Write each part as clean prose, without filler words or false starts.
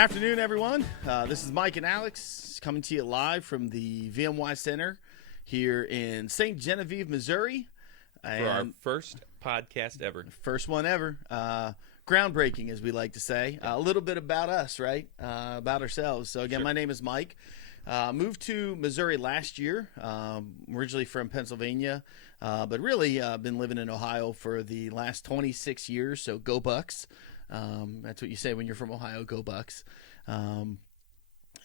Afternoon, everyone. This is Mike and Alex coming to you live from the VMY Center here in St. Genevieve, Missouri. For our first podcast ever. First one ever. Groundbreaking, as we like to say. A little bit about us, right? About ourselves. So, again, Sure. My name is Mike. Moved to Missouri last year, originally from Pennsylvania, but really been living in Ohio for the last 26 years, so go Bucks. That's what you say when you're from Ohio, go Bucks. And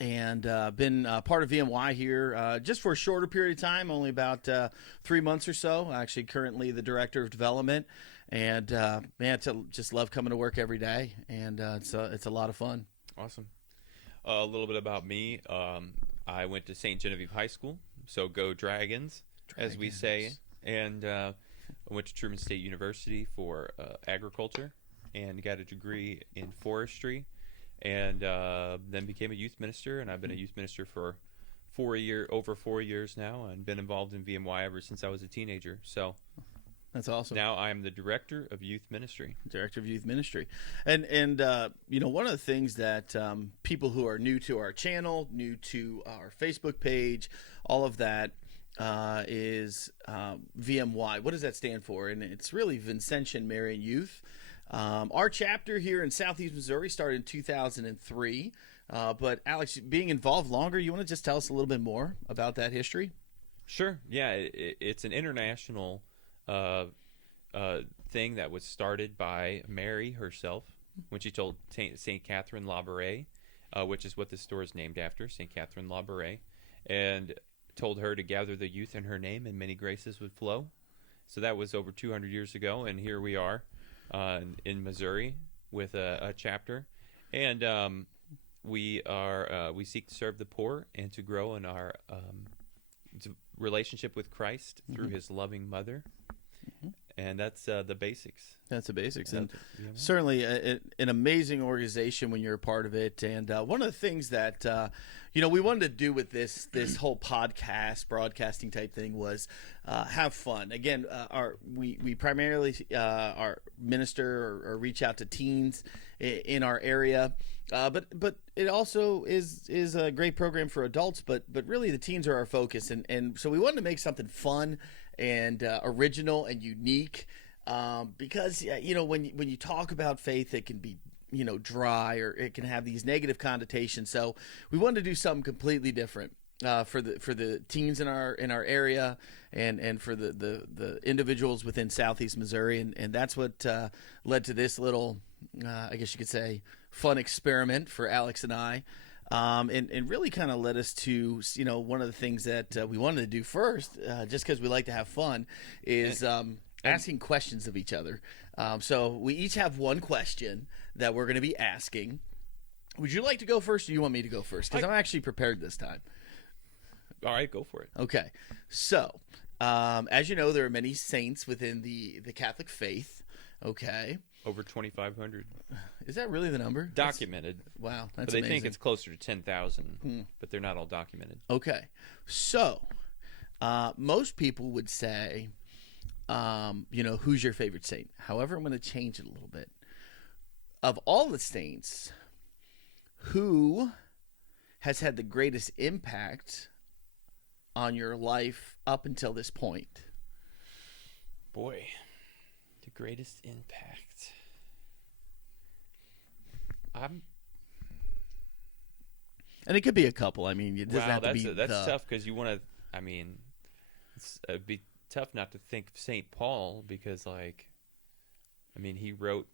been part of VMY here just for a shorter period of time, only about 3 months or so. Actually, currently the director of development, and just love coming to work every day, and it's a lot of fun. Awesome. A little bit about me. I went to St. Genevieve High School, so go Dragons, as we say, and I went to Truman State University for agriculture and got a degree in forestry, and then became a youth minister, and I've been a youth minister for over 4 years now, and been involved in VMY ever since I was a teenager. So that's awesome. Now I am the director of youth ministry. Director of youth ministry, and one of the things that people who are new to our channel, new to our Facebook page, all of that is VMY. What does that stand for? And it's really Vincentian Marian Youth. Our chapter here in Southeast Missouri started in 2003. But Alex, being involved longer, you want to just tell us a little bit more about that history? Sure. Yeah, it's an international thing that was started by Mary herself when she told St. Catherine Labouré, which is what the store is named after, St. Catherine Labouré, and told her to gather the youth in her name and many graces would flow. So that was over 200 years ago, and here we are in Missouri with a chapter, and we seek to serve the poor and to grow in our relationship with Christ through His loving mother, and that's the basics. That's the basics, and certainly an amazing organization when you're a part of it. And one of the things that we wanted to do with this whole podcast, broadcasting type thing was have fun. Again, we primarily our minister or reach out to teens in our area, but it also is a great program for adults. But really, the teens are our focus, and so we wanted to make something fun and original and unique. Because when you talk about faith, it can be dry, or it can have these negative connotations. So we wanted to do something completely different for the teens in our area, and for the individuals within Southeast Missouri, and that's what led to this little I guess you could say fun experiment for Alex and I. And really kind of led us to one of the things that we wanted to do first, just because we like to have fun, is asking questions of each other. So we each have one question that we're going to be asking. Would you like to go first, or do you want me to go first? Because I'm actually prepared this time. All right, go for it. Okay. So, as you know, there are many saints within the Catholic faith. Okay. Over 2,500. Is that really the number? Documented. Wow, that's but they amazing. think it's closer to 10,000, but they're not all documented. Okay. So, most people would say, who's your favorite saint? However, I'm going to change it a little bit. Of all the saints, who has had the greatest impact on your life up until this point? Boy, the greatest impact. And it could be a couple. I mean, it doesn't have to be. That's tough, because you want to. I mean, it'd be tough not to think of St. Paul, because, he wrote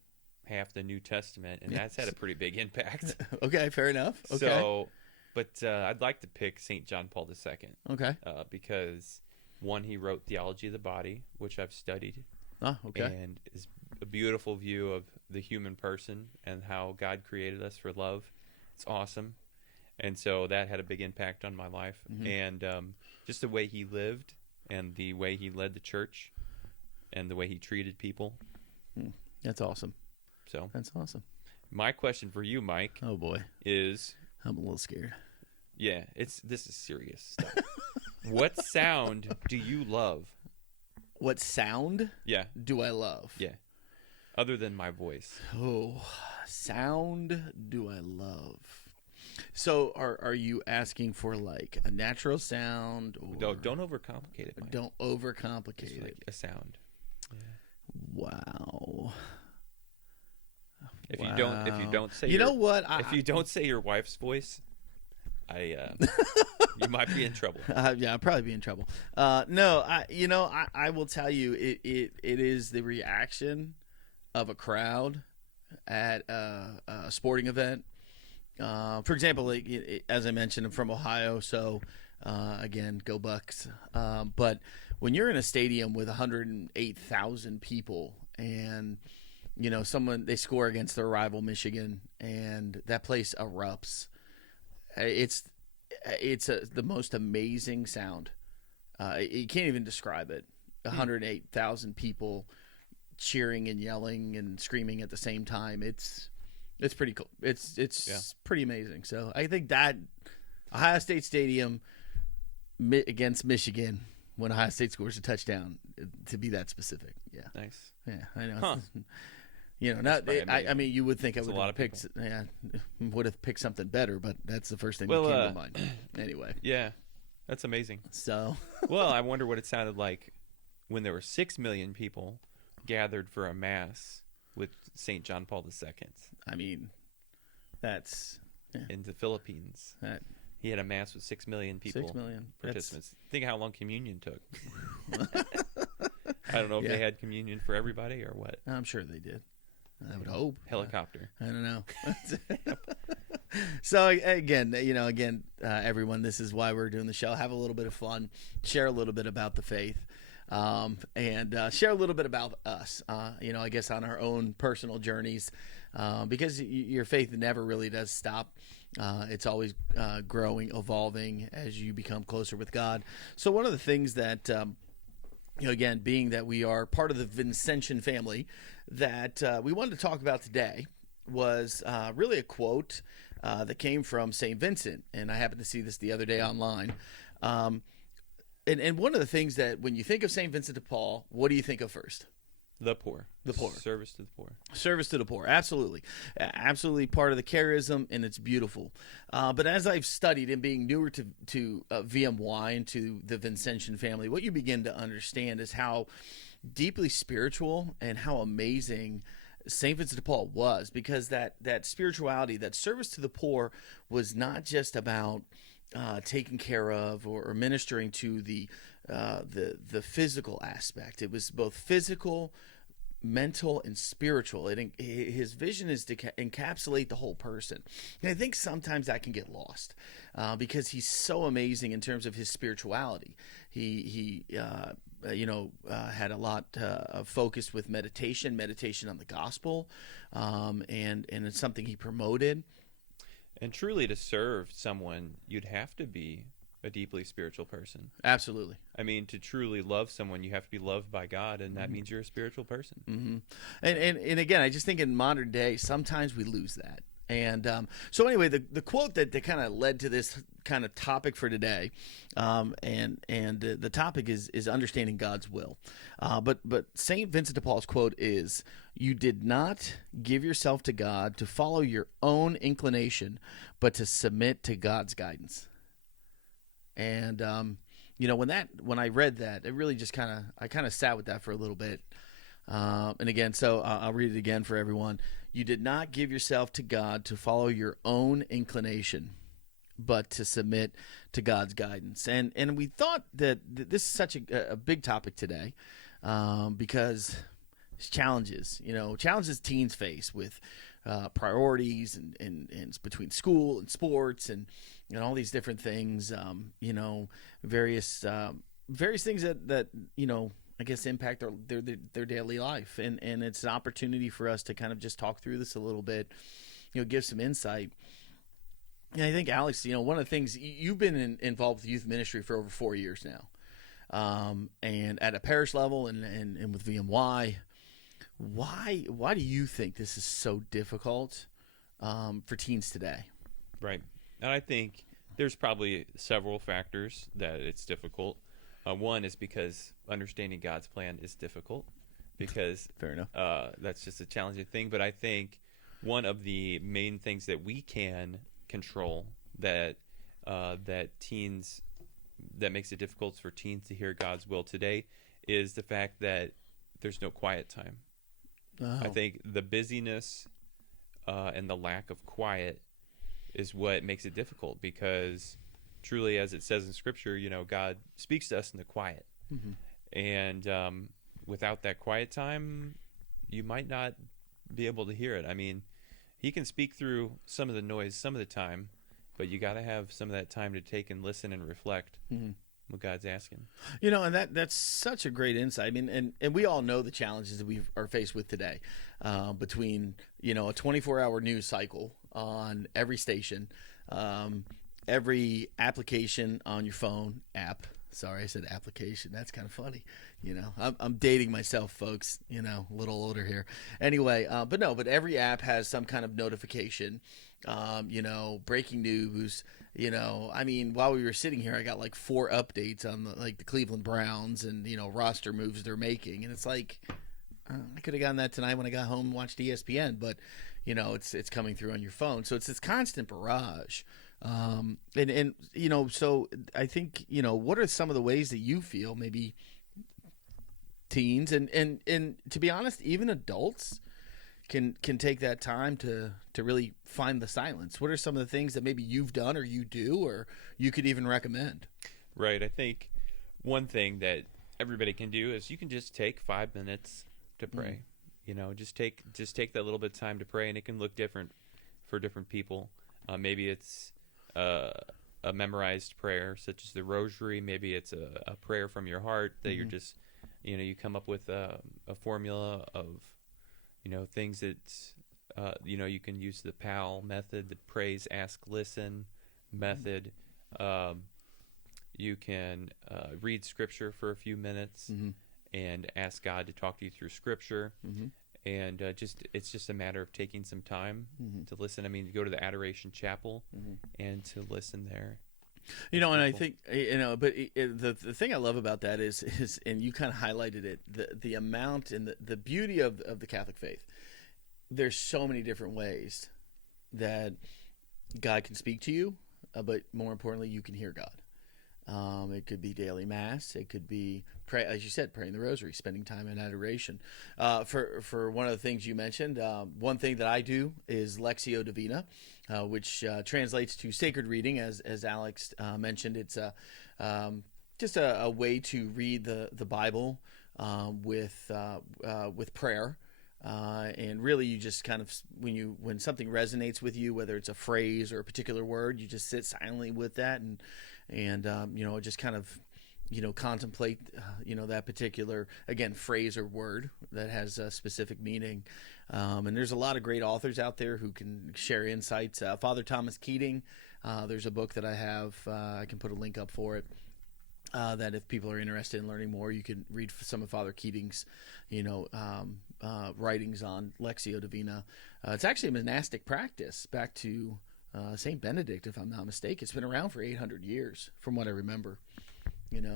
half the New Testament, and that's had a pretty big impact. Okay, fair enough. Okay. So, but I'd like to pick St. John Paul II. Okay. Because, one, he wrote Theology of the Body, which I've studied. Oh, okay. And is a beautiful view of the human person and how God created us for love. It's awesome. And so that had a big impact on my life. And just the way he lived, and the way he led the church, and the way he treated people. That's awesome. So that's awesome. My question for you, Mike. Oh boy. Is I'm a little scared. Yeah, this is serious stuff. What sound do you love? What sound? Yeah. Do I love? Yeah. other than my voice? Oh, sound do I love? So are you asking for like a natural sound, or Don't overcomplicate it. Mike. don't overcomplicate Just it? like a sound. Wow. If you don't say, you know what? if you don't say your wife's voice, you might be in trouble. Yeah, I'll probably be in trouble. No, I will tell you, it is the reaction of a crowd at a sporting event. For example, like, as I mentioned, I'm from Ohio, so again, go Bucks. But when you're in a stadium with 108,000 people, and they score against their rival Michigan, and that place erupts, it's the most amazing sound. You can't even describe it. 108,000 people cheering and yelling and screaming at the same time. It's pretty cool. It's pretty amazing. So I think that Ohio State Stadium against Michigan, when Ohio State scores a touchdown, to be that specific. Yeah. Nice. Yeah, I know. Huh. I mean, you would think I would have picked. Would have picked something better, but that's the first thing that came to mind. Anyway. Yeah, that's amazing. So. Well, I wonder what it sounded like when there were 6 million people gathered for a mass with St. John Paul II. I mean, that's in the Philippines. He had a mass with 6 million people. 6 million participants. Think how long communion took. I don't know if they had communion for everybody or what. I'm sure they did. I would hope. Helicopter. I don't know. So again, everyone, this is why we're doing the show. Have a little bit of fun, share a little bit about the faith, and share a little bit about us. I guess on our own personal journeys, because your faith never really does stop. It's always growing, evolving as you become closer with God. So one of the things that again, being that we are part of the Vincentian family, that we wanted to talk about today was really a quote that came from St. Vincent. And I happened to see this the other day online. And one of the things that when you think of St. Vincent de Paul, what do you think of first? The poor. The poor. Service to the poor. Service to the poor. Absolutely. Absolutely part of the charism, and it's beautiful. But as I've studied and being newer to VMY and to the Vincentian family, what you begin to understand is how deeply spiritual and how amazing St. Vincent de Paul was, because that spirituality, that service to the poor, was not just about taking care of or ministering to the physical aspect. It was both physical, mental, and spiritual. His vision is to encapsulate the whole person. And I think sometimes that can get lost because he's so amazing in terms of his spirituality. He had a lot of focus with meditation on the gospel, and it's something he promoted. And truly, to serve someone, you'd have to be a deeply spiritual person. Absolutely. I mean, to truly love someone, you have to be loved by God, and that means you're a spiritual person. Mm-hmm. And again, I just think in modern day, sometimes we lose that. And so anyway, the quote that kind of led to this kind of topic for today, and the topic is understanding God's will. But St. Vincent de Paul's quote is, "You did not give yourself to God to follow your own inclination, but to submit to God's guidance." And when I read that, it really just kind of sat with that for a little bit. And again, so I'll read it again for everyone. "You did not give yourself to God to follow your own inclination, but to submit to God's guidance." And we thought that this is such a big topic today, because it's challenges teens face with priorities and it's between school and sports and all these different things, various things that I guess impact their daily life, and it's an opportunity for us to kind of just talk through this a little bit, give some insight. And I think, Alex, one of the things, you've been involved with youth ministry for over 4 years now, and at a parish level and with VMY. Why do you think this is so difficult for teens today? Right. And I think there's probably several factors that it's difficult. One is because understanding God's plan is difficult, because Fair enough. that's just a challenging thing. But I think one of the main things that we can control that that makes it difficult for teens to hear God's will today is the fact that there's no quiet time. Oh. I think the busyness and the lack of quiet is what makes it difficult, because truly, as it says in Scripture, God speaks to us in the quiet. Mm-hmm. And without that quiet time, you might not be able to hear it. I mean, he can speak through some of the noise some of the time, but you got to have some of that time to take and listen and reflect what God's asking. And that's such a great insight. I mean, and we all know the challenges that we are faced with today, between a 24-hour news cycle on every station, every application on your phone app. Sorry, I said application. That's kind of funny. I'm dating myself, folks. A little older here. Anyway, but every app has some kind of notification. Breaking news. I mean, while we were sitting here, I got like 4 updates on the Cleveland Browns and roster moves they're making, and it's like I could have gotten that tonight when I got home and watched ESPN, but it's coming through on your phone, so it's this constant barrage. So I think what are some of the ways that you feel maybe teens and to be honest, even adults can take that time to really find the silence? What are some of the things that maybe you've done or you do or you could even recommend? Right. I think one thing that everybody can do is you can just take 5 minutes to pray. Just take that little bit of time to pray, and it can look different for different people. Maybe it's a memorized prayer, such as the Rosary. Maybe it's a prayer from your heart that you're just, you come up with a formula of, things that, you can use the PAL method, the praise, ask, listen method. You can read Scripture for a few minutes and ask God to talk to you through Scripture. And it's just a matter of taking some time to listen. I mean, to go to the Adoration Chapel and to listen there. And I think but the thing I love about that is and you kind of highlighted it, the amount and the beauty of the Catholic faith. There's so many different ways that God can speak to you, but more importantly, you can hear God. It could be daily mass. It could be pray, as you said, praying the Rosary, spending time in adoration. For one of the things you mentioned, one thing that I do is Lectio Divina, which translates to sacred reading, as Alex mentioned. It's just a way to read the Bible with prayer. And really, you just kind of when something resonates with you, whether it's a phrase or a particular word, you just sit silently with that and just kind of contemplate that particular, again, phrase or word that has a specific meaning. And there's a lot of great authors out there who can share insights. Father Thomas Keating, there's a book that I have. I can put a link up for it. That if people are interested in learning more, you can read some of Father Keating's, writings on Lectio Divina. It's actually a monastic practice back to Saint Benedict, if I'm not mistaken. It's been around for 800 years, from what I remember.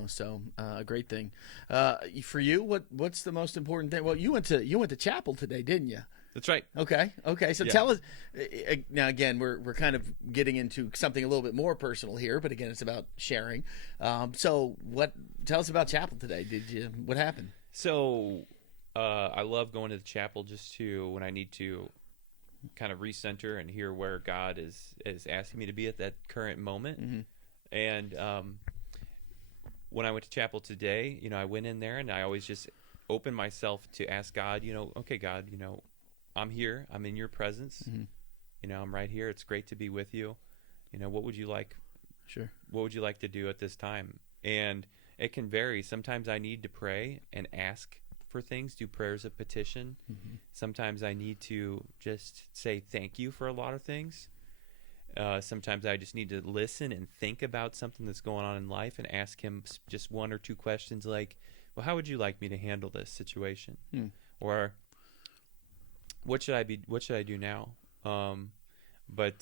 So a great thing. For you, what's the most important thing? Well, you went to chapel today, didn't you? That's right. Okay. So tell us. Now, again, we're kind of getting into something a little bit more personal here, but again, it's about sharing. So, tell us about chapel today? What happened? So, I love going to the chapel just when I need to kind of recenter and hear where God is asking me to be at that current moment. And when I went to chapel today, I went in there and I always just opened myself to ask God, okay, God, I'm here. I'm in your presence. I'm right here. It's great to be with you. What would you like? Sure. What would you like to do at this time? And it can vary. Sometimes I need to pray and ask for things, do prayers of petition. Sometimes I need to just say thank you for a lot of things. Sometimes I just need to listen and think about something that's going on in life and ask him just 1 or 2 questions like, well, how would you like me to handle this situation? Or what should I do now? But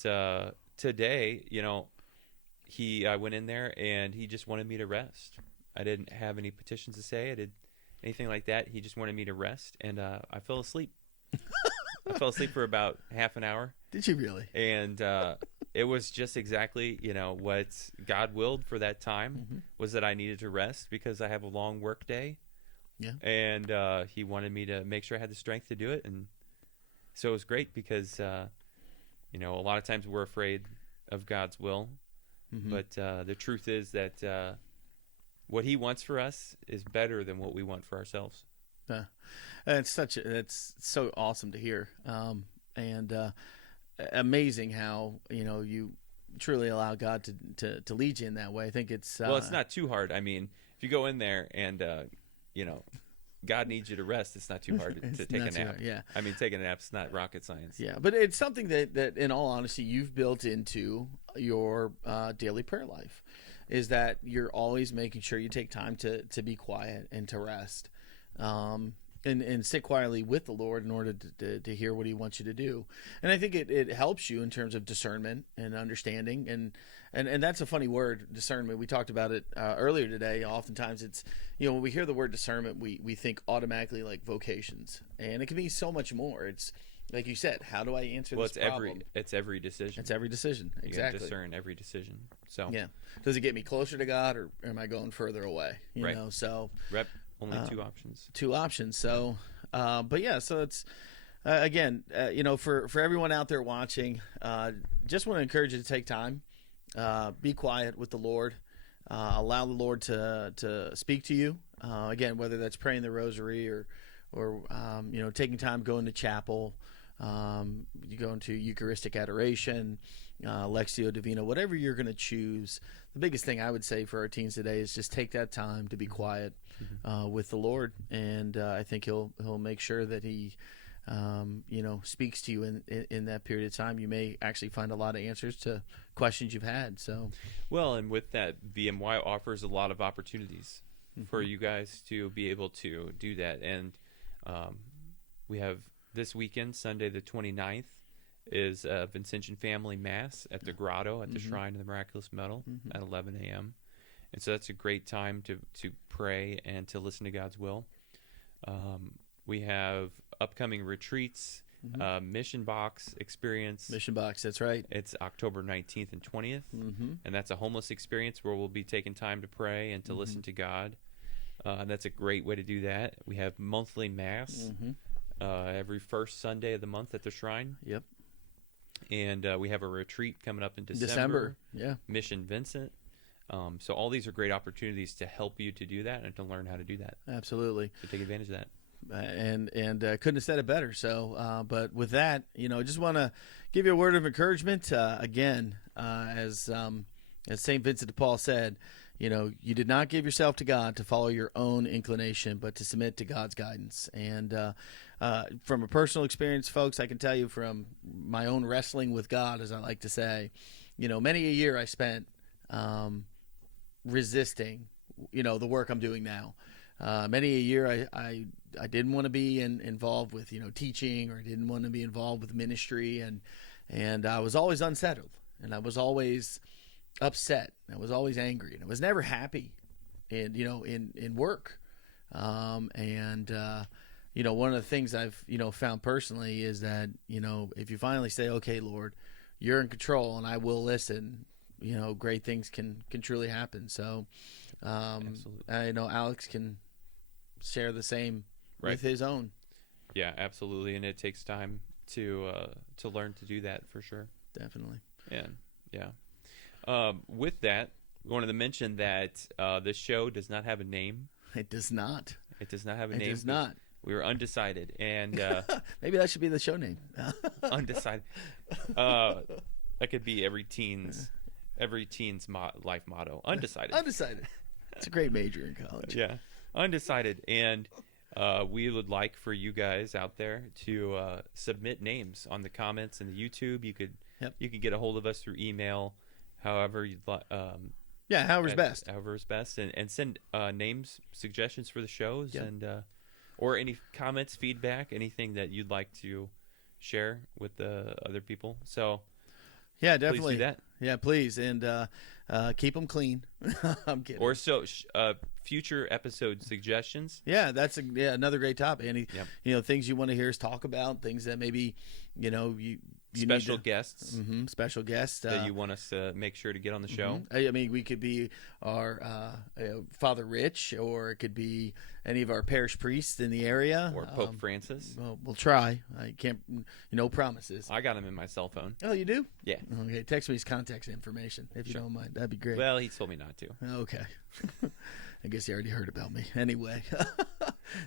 today, I went in there and he just wanted me to rest. I didn't have any petitions to say. anything like that. He just wanted me to rest, and I fell asleep. I fell asleep for about half an hour. Did you really? And it was just exactly, what God willed for that time was that I needed to rest because I have a long work day. Yeah. And he wanted me to make sure I had the strength to do it. And so it was great because, a lot of times we're afraid of God's will. But the truth is that what he wants for us is better than what we want for ourselves. It's so awesome to hear. And amazing how, you truly allow God to lead you in that way. I think it's well, it's not too hard. I mean, if you go in there and God needs you to rest, it's not too hard to take a nap. Hard, yeah. I mean, taking a nap's not rocket science. Yeah, but it's something that in all honesty you've built into your daily prayer life, is that you're always making sure you take time to be quiet and to rest. And sit quietly with the Lord in order to hear what he wants you to do. And I think it helps you in terms of discernment and understanding. And that's a funny word, discernment. We talked about it earlier today. Oftentimes it's, when we hear the word discernment, we think automatically like vocations. And it can be so much more. It's, like you said, how do I answer this problem? It's every decision. It's every decision. Exactly. You gotta discern every decision. So yeah. Does it get me closer to God, or am I going further away? You right. know, so... Only two options. Two options. So, but yeah, so it's, again, for everyone out there watching, just want to encourage you to take time, be quiet with the Lord, allow the Lord to speak to you. Again, whether that's praying the rosary or taking time going to chapel, you go into Eucharistic adoration, Lectio Divina, whatever you're going to choose. The biggest thing I would say for our teens today is just take that time to be quiet with the Lord, and I think he'll make sure that he speaks to you in that period of time. You may actually find a lot of answers to questions you've had. So, well, and with that, VMY offers a lot of opportunities for you guys to be able to do that, and we have this weekend, Sunday the 29th, is a Vincentian Family Mass at the Grotto at the Shrine of the Miraculous Medal at 11 a.m. And so that's a great time to pray and to listen to God's will. We have upcoming retreats, Mission Box experience. Mission Box, that's right. It's October 19th and 20th, and that's a homeless experience where we'll be taking time to pray and to listen to God. And that's a great way to do that. We have monthly Mass every first Sunday of the month at the Shrine. Yep. And we have a retreat coming up in December. Yeah. Mission Vincent. So all these are great opportunities to help you to do that and to learn how to do that. Absolutely. So take advantage of that. And couldn't have said it better. So, but with that, just want to give you a word of encouragement. Again, as St. Vincent de Paul said, you did not give yourself to God to follow your own inclination, but to submit to God's guidance. And from a personal experience, folks, I can tell you from my own wrestling with God, as I like to say, many a year I spent resisting, the work I'm doing now. Many a year I didn't want to be involved with, teaching, or didn't want to be involved with ministry. And I was always unsettled, and I was always upset. I was always angry, and I was never happy in work. One of the things I've, found personally is that, if you finally say, okay, Lord, you're in control and I will listen, great things can truly happen. So, I know Alex can share the same with his own. Yeah, absolutely. And it takes time to learn to do that for sure. Definitely. And yeah. With that, we wanted to mention that this show does not have a name. It does not. It does not have a name. It does not. We were undecided, and maybe that should be the show name. Undecided. That could be every teen's life motto. Undecided. Undecided. It's a great major in college. Yeah, undecided, and we would like for you guys out there to submit names on the comments in the YouTube. You could get a hold of us through email, however you'd like. However's best. However's best, and send names, suggestions for the shows, and or any comments, feedback, anything that you'd like to share with the other people. So, yeah, definitely please do that. Yeah, please. And keep them clean. I'm kidding. Or future episode suggestions. Yeah, that's another great topic. Any Yep. Things you want to hear us talk about, things that maybe you Special guests special guests that you want us to make sure to get on the show. I mean, we could be our Father Rich, or it could be any of our parish priests in the area, Or Pope Francis. Well, we'll try. I can't, no promises. I got him in my cell phone. Oh, you do? Yeah. Okay, text me his contact information if you don't mind. That'd be great. Well, he told me not to. Okay. I guess you already heard about me. Anyway.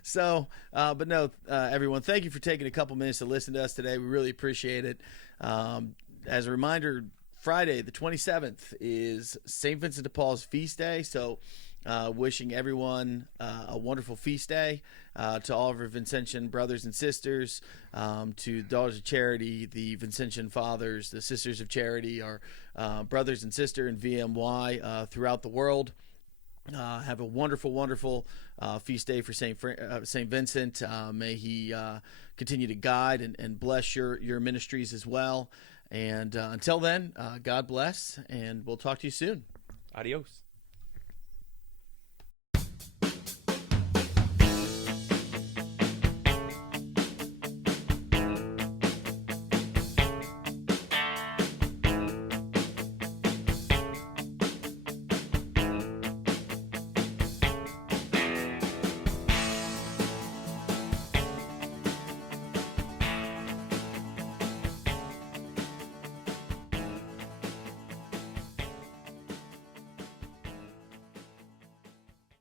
So, but no, everyone, thank you for taking a couple minutes to listen to us today. We really appreciate it. As a reminder, Friday, the 27th, is St. Vincent de Paul's feast day. So, wishing everyone a wonderful feast day, to all of our Vincentian brothers and sisters, to Daughters of Charity, the Vincentian Fathers, the Sisters of Charity, our brothers and sisters in VMY throughout the world. Have a wonderful, wonderful feast day for St. Vincent. May he continue to guide and bless your ministries as well. And until then, God bless, and we'll talk to you soon. Adios.